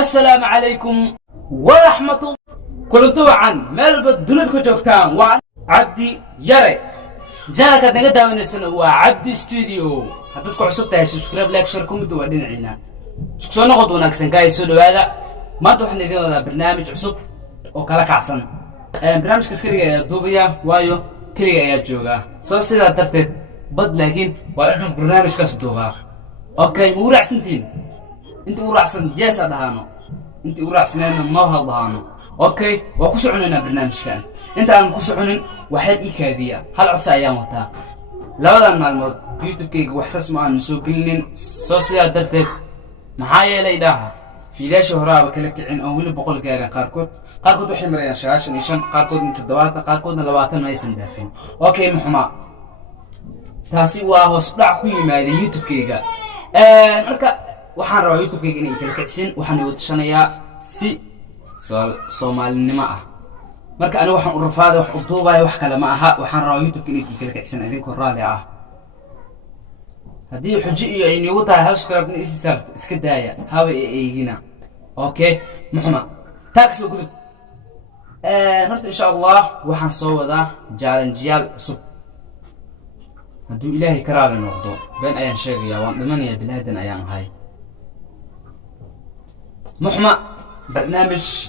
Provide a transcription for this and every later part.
السلام عليكم ورحمة الله. كنتوا عن ملبد دولت كجوكتان وعن عبدي يري جانا كانت نقدها من السنة وعبدي ستوديو حطيتكم عصبتها سبسكرايب لايك شير كومنت وادين عينا سكسونا قطو ناكسن كاي سودو هذا ما توحنا دينا برنامج عصب وكلا كعسن برنامج كسكرية دوبيا وايو كرية يا جوغا سو سيدا درتت بد لكن وإحنا برنامج كسدوها اوكي ورع سنتين انت ورع سن جيسا دهانو انت ورع سنين نوها دهانو اوكي وكسعننا برنامج كان انت عم كسعنن واحد ايكادية هل عصا ايام وقتها لا المعلومات يوتيوب كيك وحساس ما نسوقلين سوسيال درتك محايا ليداها في ليش هراء وكلك عين اول بقول جاري قاركود وحي مرينا شاش نيشان قاركود من تدوات قاركود لباتن ما يسن دافين اوكي محمد تاسي waa hoos dhac ku yimaada youtube kayga marka waxaan rabaa youtube kayga inay kala kicsin waxaan u tashanayaa si Soomaalinimo ah marka aniga waxaan u rafaaday wax u duubay wax kale ma aha waxaan rabaa youtube inay kala kicsin idinku raali ah hadii xuji iyo ay nigu tahay hal subscribe in iska daaya hawa eegina okay maxamed tax ugu horta insha Allah waxaan soo wadaa challenge-yaal cusub هدو إلهي كرال النقطة بين أيان شاقيا وان دمانيا بلادن أيان هاي محمد برنامج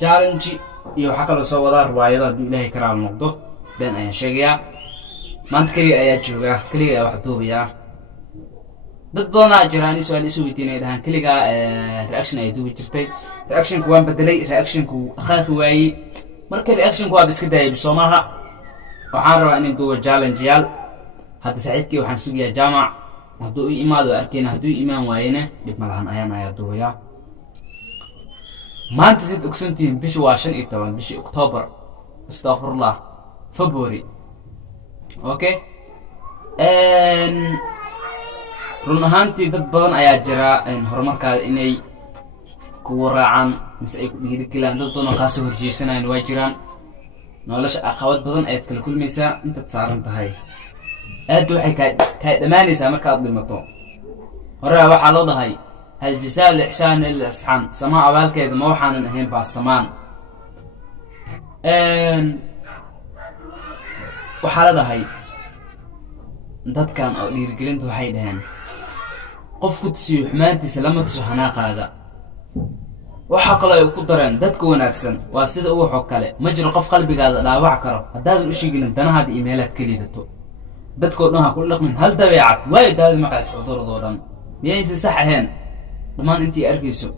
جالنجي يو حقا لو سوى دار روايضا هدو إلهي كرال النقطة بين أيان شاقيا ما انت كلي أيات جوغا كلي أيا وحدو بيا بدبونا جراني سؤالي سويتين ايدهان كلي رياكشن أي دوبي جرتي رياكشن كوان بدلي رياكشن كو أخاخي واي مركا رياكشن كوان بسكداي بسوماها وحان روا اني دوبي جالنجيال هذا سعيدكي وحن سوقيا جامع هدو إيماد وأركينا هدو إيمان واينه بملحن أيان آيات دوبيا ما انت زيد أكسنتين بشي واشن إيتوان بشي أكتوبر استغفر الله فبوري أوكي رونهانتي داد بدن آيات جرا هرماركا إني كوراعان مس أي كدير كيلان داد دونو كاسو هرجيسنا إن واجران نولاش أخوات بدن آيات كل ميسا انت تسارن تهاي أدو حي كاي دمانيسا مركا أضلمتو هرا waxaa loo dhahay hal jazaa al-ihsan al-ihsan sama abaalkeeda ma waxaan ahayn baa samaan waxaa la dhahay dadkan oo dhiirigelintu waxay dhahan qofku tusiyo xumaantiisa lama tuso xanaaqaada waxa kale ay ku dareen dadka wanaagsan waa sida uu xog kale ma jiro qof qalbigaada dhaawac karo hadaad u sheegin danahaada emailad kaliidato dadku dhan ku dhaqmin hal dabeecad way daad maqaas cudurdoodan miyaysan sax ahayn dhamaan intii arkayso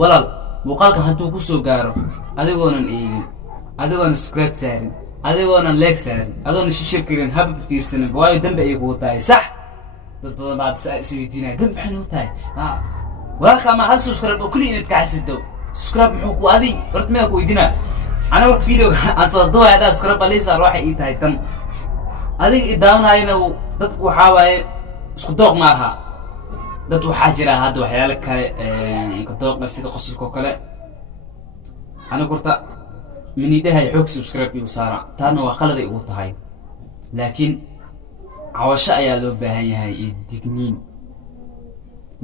walaal muuqaalka haduu ku soo gaaro adigoonan eegin adigoonan subscribe saarin adigoonan like saarin adoon shishir kirin hab fiirsan way dambe ay ku tahay sax dad badan baad isweydiinay dad maxay u tahay walka ma hal subscribe oo kaliya inaad ka xasido subscribe muxuu ku adi horta ma ku weydiina ana waqti video aan soo duubay subscribe balisa ruuxa ii tahay tan adig idaanayna dadku waxa waaye isku dooq ma aha dad waxa jira hada waxyaalo kale ka dooqna sida qosolka kale ana gurta minidahay xoog subscribe iyo saara taana waa qalad ay ugu tahay laakiin awasha ayaa loo baahan yahay digniin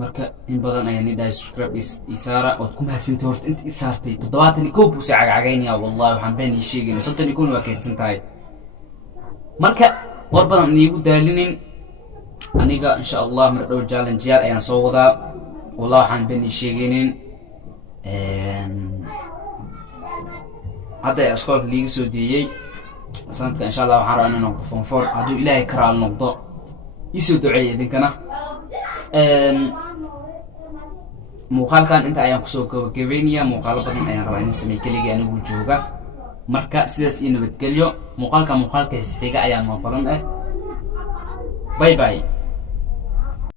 marka in badan ayaa nidahay subscribe isaara oo ku mahadsantahay horta inta isaartay 71 buu cagacagaynaya wallahi waxaan been ii sheegay 31 waa kaydsan tahay marka warbadan niigu daalinin aniga insha Allah mar dhow challenge yaal ayaan soo wadaa wallahi waxaan been sheegaynin hadda iskoolka liiga soo diiyay sanadka insha Allah waxaan rabaa inaan noqdo form 4 haduu Ilaahay karaal noqdo isoo duceeyo idinkana muuqaalkan inta ayaan ku soo gabagabeynaya muuqaal badan ayaan rabaa inaan sameeyo kaliya anigu jooga marka sidaas inuu badgaliyo muuqaalka xiga ayaan ma balan bye bye.